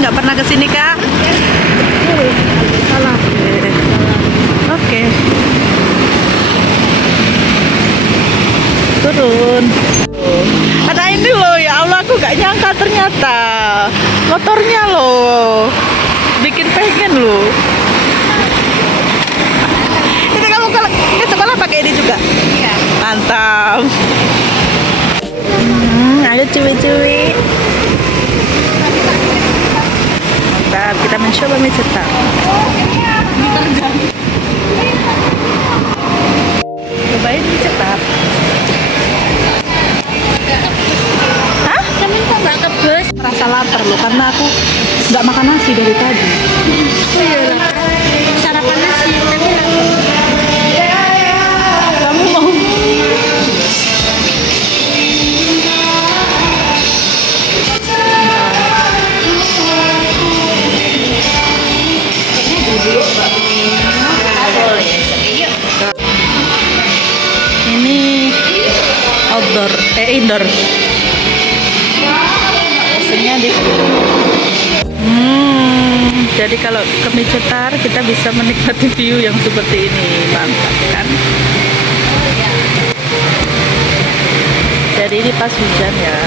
nggak pernah kesini kak? Salah. Oke. Turun. Ada ini loh, ya Allah aku gak nyangka ternyata motornya loh, bikin pengen loh. Itu kamu ke sekolah pakai ini juga? Iya. Mantap. Ayo cuy-cuy. Mantap, kita mencoba mie cetak. Cobain mie cetak. Hah? Kami kok nggak kebes? Rasa lapar loh, karena aku nggak makan nasi dari tadi. Oh iya. Sarapan nasi, tapi Kamu mau? Ini outdoor, indoor. Mesinnya di situ. Jadi kalau ke Mie Cetar kita bisa menikmati view yang seperti ini, mantap kan? Jadi ini pas hujan ya.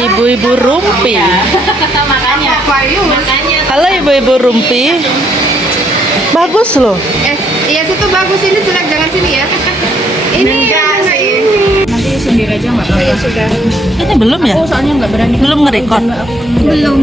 Ibu-ibu rumpi. makanya. Makanya. Halo ibu-ibu rumpi. Bagus loh. Iya situ bagus, ini jelek, jangan sini ya. Ini enggak sih. Nanti sendiri aja nggak apa-apa. Sudah. Ini belum ya? Aku soalnya nggak berani. Belum nge-record. Belum.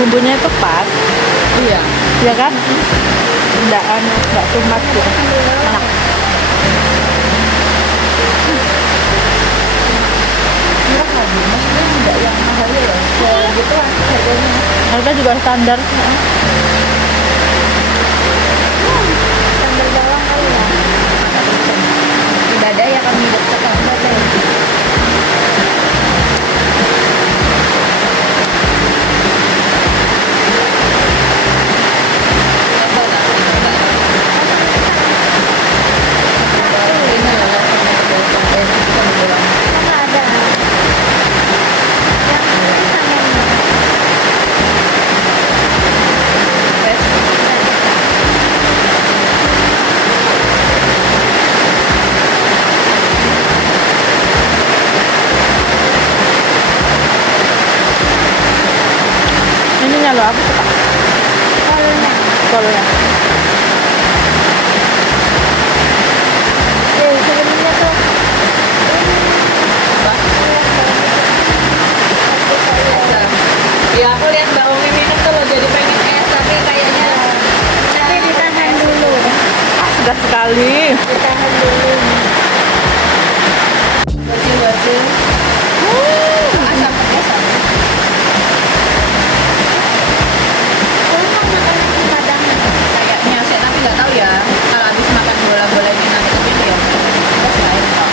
bumbunya itu pas, Iya. ya kan? Nggak tumat gitu. Enak. Murah lagi, maksudnya nggak yang mahal ya. Segitu lah harganya. Harga juga standar. Sambal bawang kali ya. Tidak ada ya kami dekat ada ya. Ininya loh, aku suka kolnya. Sebenarnya tuh ya aku lihat Mbak Umi minum tuh loh jadi pengen es tapi kayaknya ditahan dulu. Segar sekali. Ditahan dulu. Bocil. Asam asam. Kayaknya saya tapi nggak tahu ya kalau habis makan bola-bola ini nanti tapi ya terus lain kok.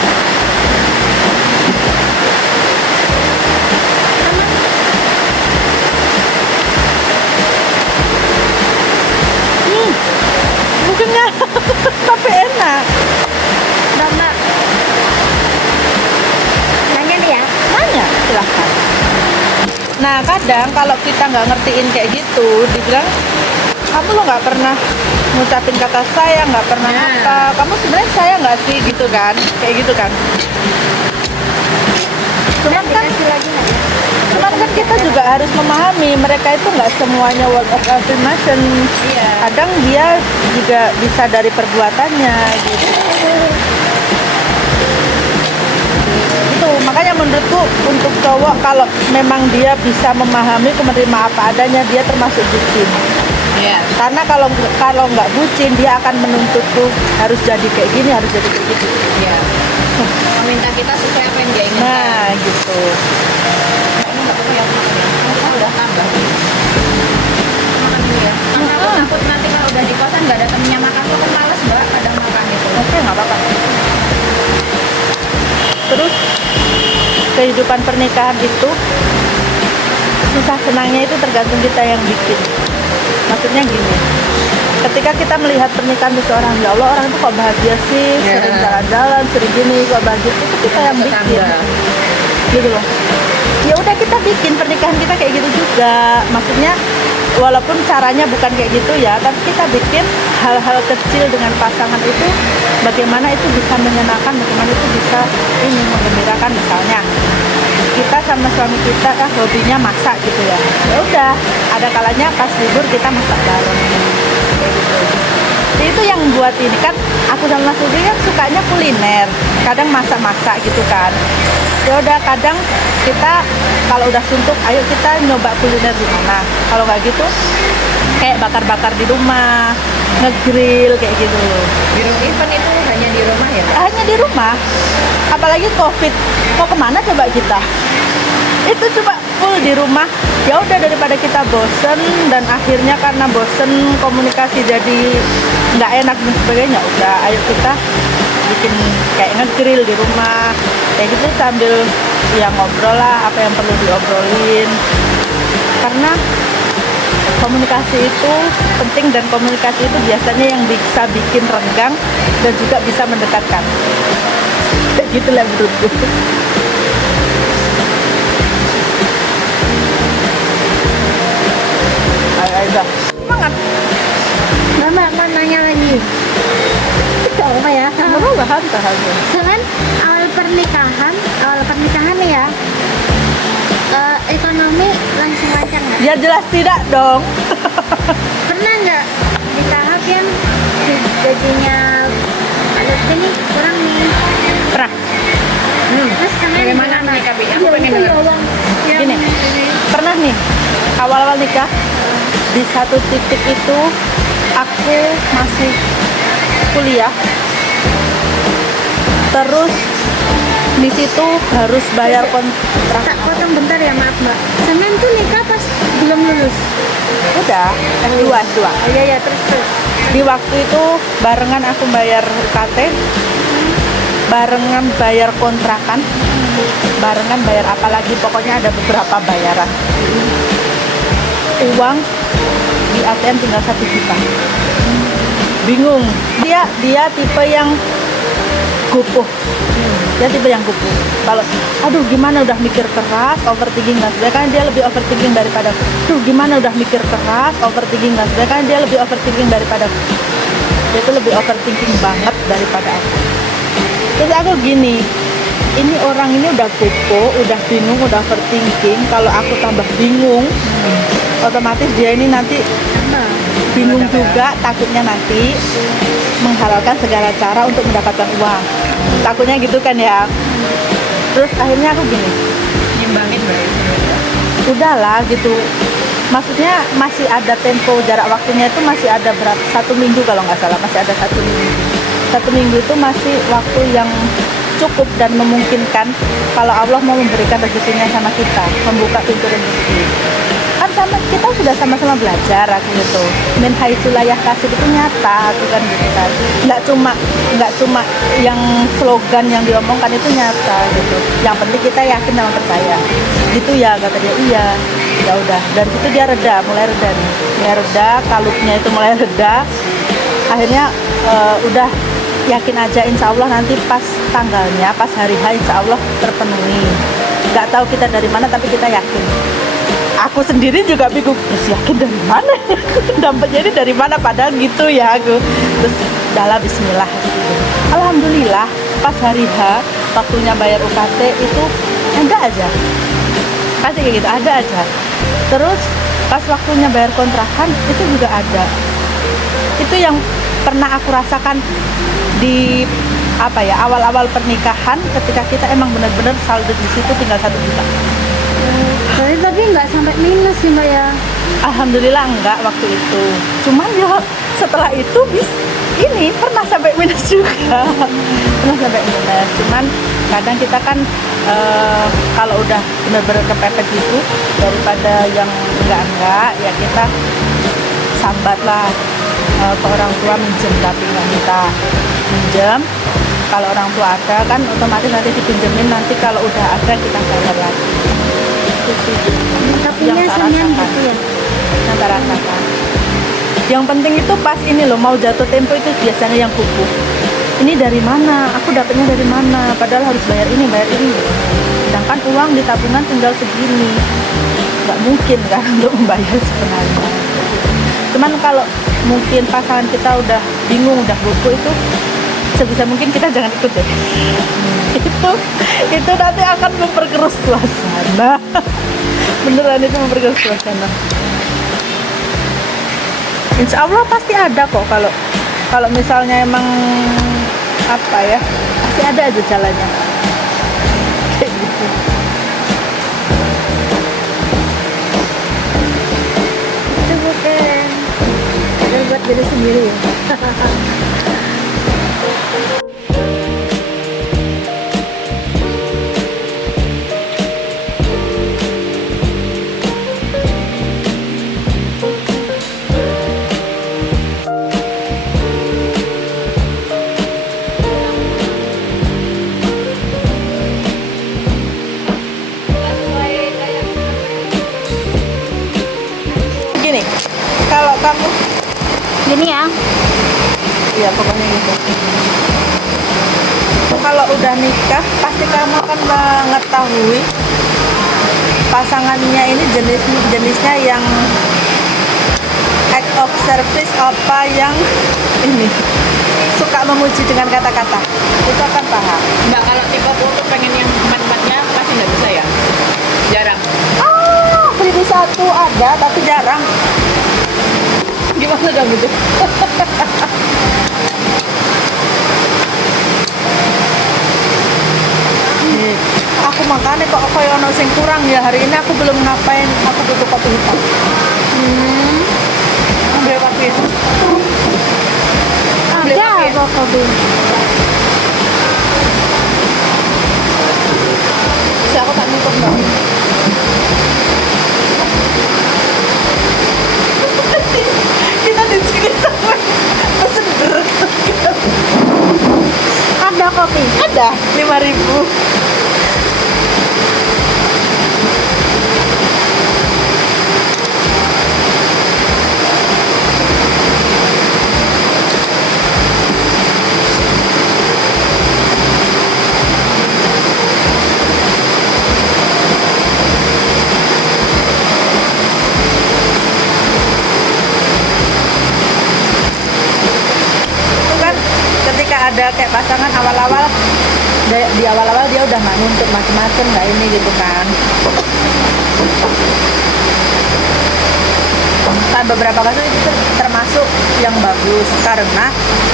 Mungkinnya tapi enak. Mbak, nanya nih ya. Nanya, silahkan. Nah kadang kalau kita nggak ngertiin kayak gitu, dibilang kamu lo nggak pernah ngucapin kata saya, nggak pernah Nah. apa. Kamu sebenarnya saya nggak sih gitu kan? Kayak gitu kan? Cuman kan kita juga harus memahami mereka itu nggak semuanya word of affirmation. Iya. Kadang dia juga bisa dari perbuatannya gitu. Itu makanya menurutku untuk cowok kalau memang dia bisa memahami menerima apa adanya dia termasuk bucin. Iya. Karena kalau nggak bucin dia akan menuntutku harus jadi kayak gini, harus jadi kayak gitu. Iya. Meminta kita sesuai apa yang dia inginkan. Nah gitu. Ini nggak apa-apa ya. Aku udah tambah. Makan dulu ya. Karena aku takut nanti kalau udah di kosan nggak ada temennya makan tuh kan males Mbak kadang makan itu. Oke nggak apa-apa. Terus kehidupan pernikahan itu susah senangnya itu tergantung kita yang bikin. Maksudnya gini, ketika kita melihat pernikahan seseorang, ya Allah orang itu kok bahagia sih, Ya. sering jalan-jalan, sering gini, kok bahagia, itu kita yang bikin, gitu loh. Ya udah kita bikin pernikahan kita kayak gitu juga. Maksudnya walaupun caranya bukan kayak gitu ya, tapi kita bikin hal-hal kecil dengan pasangan itu, bagaimana itu bisa menyenangkan, bagaimana itu bisa ini menggembirakan. Misalnya kita sama suami kita hobinya masak gitu ya, ya udah ada kalanya pas libur kita masak bareng kayak gitu. Jadi itu yang buat ini kan aku sama Mas Ubi kan sukanya kuliner, kadang masak-masak gitu kan. Ya udah kadang kita kalau udah suntuk ayo kita nyoba kuliner di mana. Kalau nggak gitu kayak bakar-bakar di rumah, ngegrill kayak gitu. Di event itu hanya di rumah ya? Hanya di rumah, apalagi COVID, mau kemana coba kita? Itu coba full di rumah. Ya udah daripada kita bosen dan akhirnya karena bosen komunikasi jadi nggak enak dan sebagainya, udah ayo kita bikin kayak ngegrill di rumah kayak gitu sambil ya ngobrol lah apa yang perlu diobrolin, karena komunikasi itu penting dan komunikasi itu biasanya yang bisa bikin renggang dan juga bisa mendekatkan. Gitulah menurutku. Ayo, semangat. Mama nanya lagi. Coba ya. Perubahan tahanan. Kan awal pernikahan nih ya. Ekonomi langsung lancar nggak? Ya jelas tidak dong. Pernah nggak di tahap yang gajinya aduh ini kurang nih. Pernah. Terus kalian Bagaimana menyikapi? Aku pengen itu dengar. ya, Bang. Yang Gini. Pernah nih. awal-awal nikah di satu titik itu aku masih kuliah, terus di situ harus bayar kontrak. Tak potong bentar ya, maaf mbak. Sampean tuh nikah pas belum lulus? Udah S2. Oh, iya terus. Di waktu itu barengan aku bayar UKT, barengan bayar kontrakan, barengan bayar apa lagi, pokoknya ada beberapa bayaran. Uang di ATM tinggal 1 juta. Bingung. Dia tipe yang gopoh. Dia tipe yang gopoh. Kalau aduh gimana udah mikir keras, overthinking dan sebagainya, kan dia lebih overthinking daripada aku. Aduh gimana udah mikir keras, overthinking dan sebagainya, kan dia lebih overthinking daripada aku. Dia itu lebih overthinking banget daripada aku. Terus aku gini, ini orang ini udah gopoh, udah bingung, udah overthinking. Kalau aku tambah bingung, otomatis dia ini nanti bingung juga, takutnya nanti menghalalkan segala cara untuk mendapatkan uang. Takutnya gitu kan ya. Terus akhirnya aku gini, Nyimbangin berarti. udahlah gitu. Maksudnya masih ada tempo, jarak waktunya itu masih ada berapa, 1 minggu kalau nggak salah, masih ada 1 minggu. 1 minggu itu masih waktu yang cukup dan memungkinkan kalau Allah mau memberikan rezekinya sama kita, membuka pintu rezeki. Kan sama kita sudah sama-sama belajar aku gitu. Min haitsu la yahtasib itu nyata, aku kan gitu kan. Nggak cuma yang slogan yang diomongkan itu nyata gitu. Yang penting kita yakin dan percaya. Gitu ya kata dia. Iya. Ya udah, dari situ dia mulai reda nih. Dia reda, kalupnya itu mulai reda. Akhirnya udah yakin aja, insya Allah nanti pas tanggalnya, pas hari H insya Allah terpenuhi. Nggak tahu kita dari mana, tapi kita yakin. Aku sendiri juga bingung, terus yakin dari mana? Dampaknya ini dari mana? Padahal gitu ya aku. Terus dalam Bismillah gitu. Alhamdulillah pas hari H waktunya bayar UKT itu ada aja. Pasti kayak gitu, ada aja. Terus pas waktunya bayar kontrakan itu juga ada. Itu yang pernah aku rasakan di awal-awal pernikahan, ketika kita emang benar-benar saldo di situ tinggal 1 juta. Tapi nggak sampai minus sih mbak ya? Alhamdulillah enggak waktu itu. Cuman ya setelah itu ini pernah sampai minus juga. Pernah sampai minus. Cuman kadang kita kan kalau udah benar-benar kepepet gitu, daripada yang enggak ya kita sambat lah ke orang tua minjem, tapi nggak kita minjem. Kalau orang tua ada kan otomatis nanti dipinjemin, nanti kalau udah ada kita bayar lagi. Tapi Yang tak semen rasakan. gitu ya? Yang tak rasakan. Yang penting itu pas ini loh, mau jatuh tempo itu biasanya yang kuku. Ini dari mana? Aku dapatnya dari mana? Padahal harus bayar ini. Sedangkan uang di tabungan tinggal segini. Nggak mungkin kan untuk membayar sebenarnya. Cuman kalau mungkin pasangan kita udah bingung, udah kuku, itu sebisa mungkin kita jangan ikut deh. Itu nanti akan memperkeruh suasana. Beneran itu memperkeruh suasana. Insya Allah pasti ada kok, kalau misalnya emang pasti ada aja jalannya. Kayak gitu. Itu bukan padahal buat diri sendiri ya? Gini, kalau kamu Gini ya? ya pokoknya gitu. Kalau udah nikah pasti kamu akan mengetahui pasangannya ini jenisnya yang act of service, apa yang ini suka memuji dengan kata-kata, itu akan paham. Mbak, kalau tipe foto pengen yang empat-empatnya pasti nggak bisa ya? Jarang. Beli satu ada tapi jarang. Gimana dong gitu? aku makanya kok aku yang ono sing kurang ya hari ini aku belum ngapain, aku butuh kopi hitam. Ambil kopi. Ada apa kopi? Si aku tak nutup dong. Kita di sini sampai pesen berat. Ada kopi. Ada 5.000. Itu kan ketika ada kayak pasangan awal-awal di awal-awal dia udah nggak nuntut macem-macem nggak ini gitu kan. Kan beberapa kasus itu termasuk yang bagus karena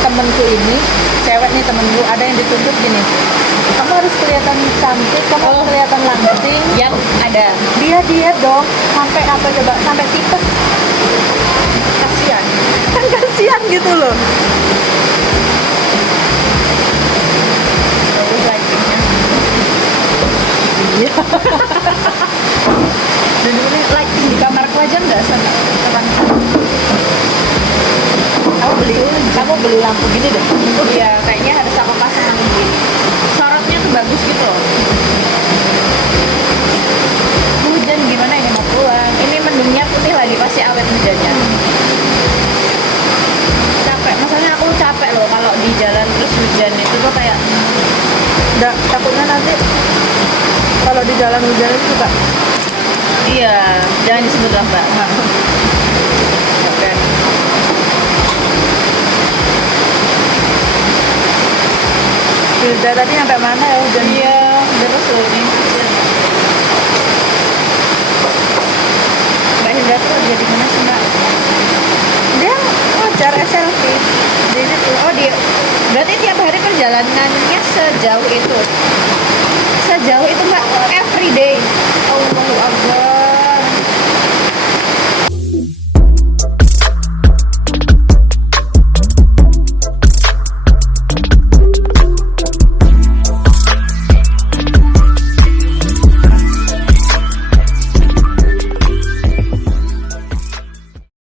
temenku ini cewek nih, temenku ada yang dituntut gini, kamu harus kelihatan cantik, kamu harus kelihatan langsing. Yang ada. Dia dong sampai apa coba, sampai tipes. Kasihan kan, kasihan gitu loh. Bagus lightingnya. Iya. Dan ini lighting di kamarku aja nggak sama teman. Kamu beli lampu gini deh. Iya, kayaknya harus aku pasang lampu gini. Sorotnya tuh bagus gitu loh. Hujan gimana ini mau pulang? Ini mendungnya putih lagi, pasti awet hujannya. Capek, maksudnya aku capek loh kalau di jalan terus hujan itu tuh kayak Takutnya nanti kalau di jalan hujan itu juga. iya, jangan disebut lah mbak. Oke. Hilda tadi sampai mana ya hujan? Iya, terus loh ini hujan. Mbak Hilda tuh jadi mana sih mbak? Dia ngejar SLV di situ. Oh dia, berarti tiap hari perjalanannya sejauh itu mbak, every day. Allahu Akbar.